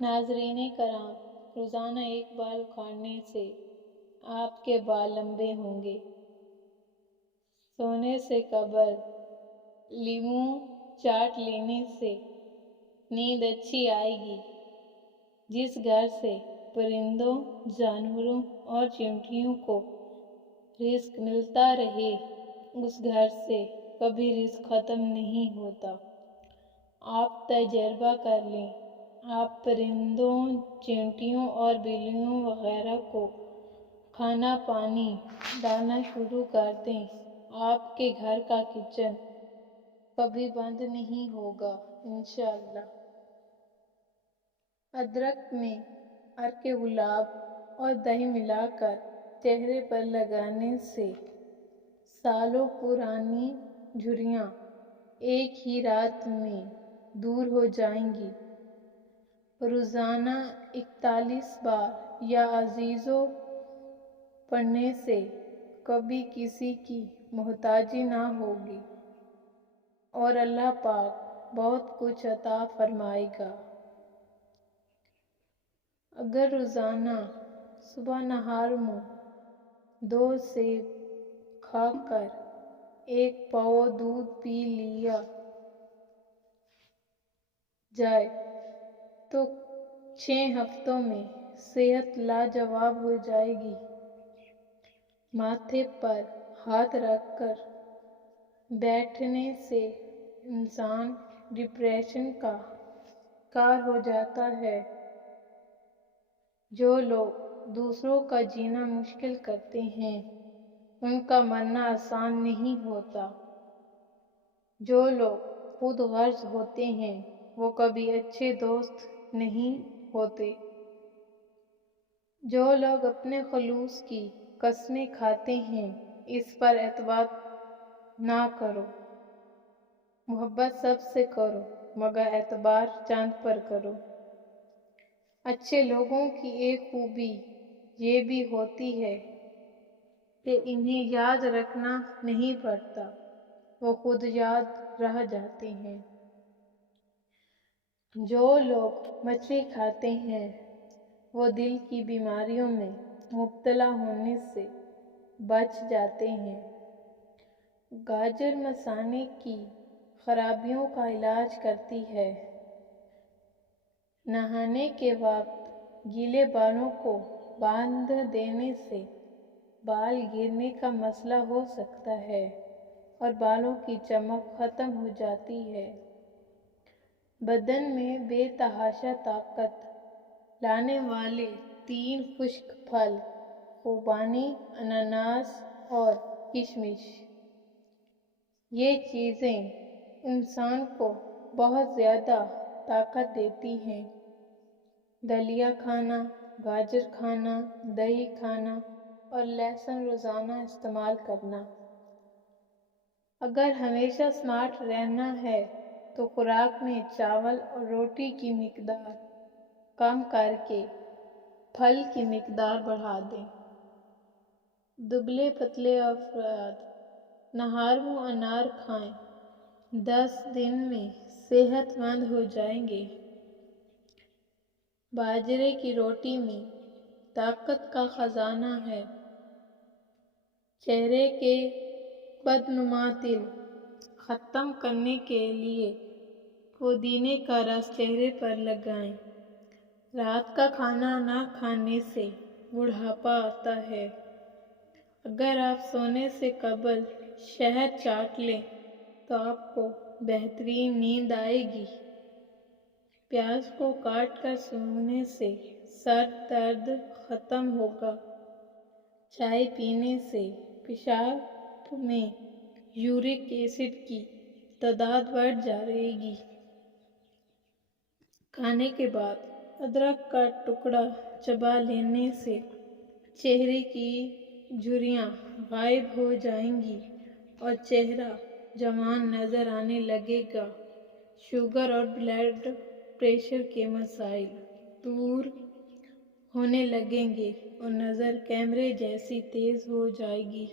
ناظرین کرام، روزانہ ایک بال اکھاڑنے سے آپ کے بال لمبے ہوں گے۔ سونے سے قبل لیموں چاٹ لینے سے نیند اچھی آئے گی۔ جس گھر سے پرندوں، جانوروں اور چیونٹیوں کو رزق ملتا رہے، اس گھر سے کبھی رزق ختم نہیں ہوتا۔ آپ تجربہ کر لیں، آپ پرندوں، چیونٹیوں اور بلیوں وغیرہ کو کھانا پانی ڈالنا شروع کر دیں، آپ کے گھر کا کچن کبھی بند نہیں ہوگا انشاءاللہ۔ ادرک میں عرق گلاب اور دہی ملا کر چہرے پر لگانے سے سالوں پرانی جھریاں ایک ہی رات میں دور ہو جائیں گی۔ روزانہ 41 بار یا عزیزو پڑھنے سے کبھی کسی کی محتاجی نہ ہوگی اور اللہ پاک بہت کچھ عطا فرمائے گا۔ اگر روزانہ صبح نہار منہ 2 سیب کھا کر 1 پاؤ دودھ پی لیا جائے تو 6 ہفتوں میں صحت لاجواب ہو جائے گی۔ ماتھے پر ہاتھ رکھ کر بیٹھنے سے انسان ڈپریشن کا شکار ہو جاتا ہے۔ جو لوگ دوسروں کا جینا مشکل کرتے ہیں، ان کا مرنا آسان نہیں ہوتا۔ جو لوگ خود غرض ہوتے ہیں، وہ کبھی اچھے دوست نہیں ہوتے۔ جو لوگ اپنے خلوص کی قسمیں کھاتے ہیں، اس پر اعتماد نہ کرو۔ محبت سب سے کرو مگر اعتبار چاند پر کرو۔ اچھے لوگوں کی ایک خوبی یہ بھی ہوتی ہے کہ انہیں یاد رکھنا نہیں پڑتا، وہ خود یاد رہ جاتے ہیں۔ جو لوگ مچھلی کھاتے ہیں، وہ دل کی بیماریوں میں مبتلا ہونے سے بچ جاتے ہیں۔ گاجر مثانے کی خرابیوں کا علاج کرتی ہے۔ نہانے کے وقت گیلے بالوں کو باندھ دینے سے بال گرنے کا مسئلہ ہو سکتا ہے اور بالوں کی چمک ختم ہو جاتی ہے۔ بدن میں بے تحاشا طاقت لانے والے 3 خشک پھل خوبانی، انناس اور کشمش، یہ چیزیں انسان کو بہت زیادہ طاقت دیتی ہیں۔ دلیا کھانا، گاجر کھانا، دہی کھانا اور لہسن روزانہ استعمال کرنا۔ اگر ہمیشہ سمارٹ رہنا ہے تو خوراک میں چاول اور روٹی کی مقدار کم کر کے پھل کی مقدار بڑھا دیں۔ دبلے پتلے افراد نہار منہ انار کھائیں، 10 دن میں صحت مند ہو جائیں گے۔ باجرے کی روٹی میں طاقت کا خزانہ ہے۔ چہرے کے بدنما تل ختم کرنے کے لیے پودینے کا رس چہرے پر لگائیں۔ رات کا کھانا نہ کھانے سے بڑھاپا آتا ہے۔ اگر آپ سونے سے قبل شہد چاٹ لیں تو آپ کو بہترین نیند آئے گی۔ پیاز کو کاٹ کر سونگنے سے سر درد ختم ہوگا۔ چائے پینے سے پیشاب میں یورک ایسڈ کی تعداد بڑھ جائے گی۔ کھانے کے بعد ادرک کا ٹکڑا چبا لینے سے چہرے کی جھریاں غائب ہو جائیں گی اور چہرہ جوان نظر آنے لگے گا۔ شوگر اور بلڈ پریشر کے مسائل دور ہونے لگیں گے اور نظر کیمرے جیسی تیز ہو جائے گی۔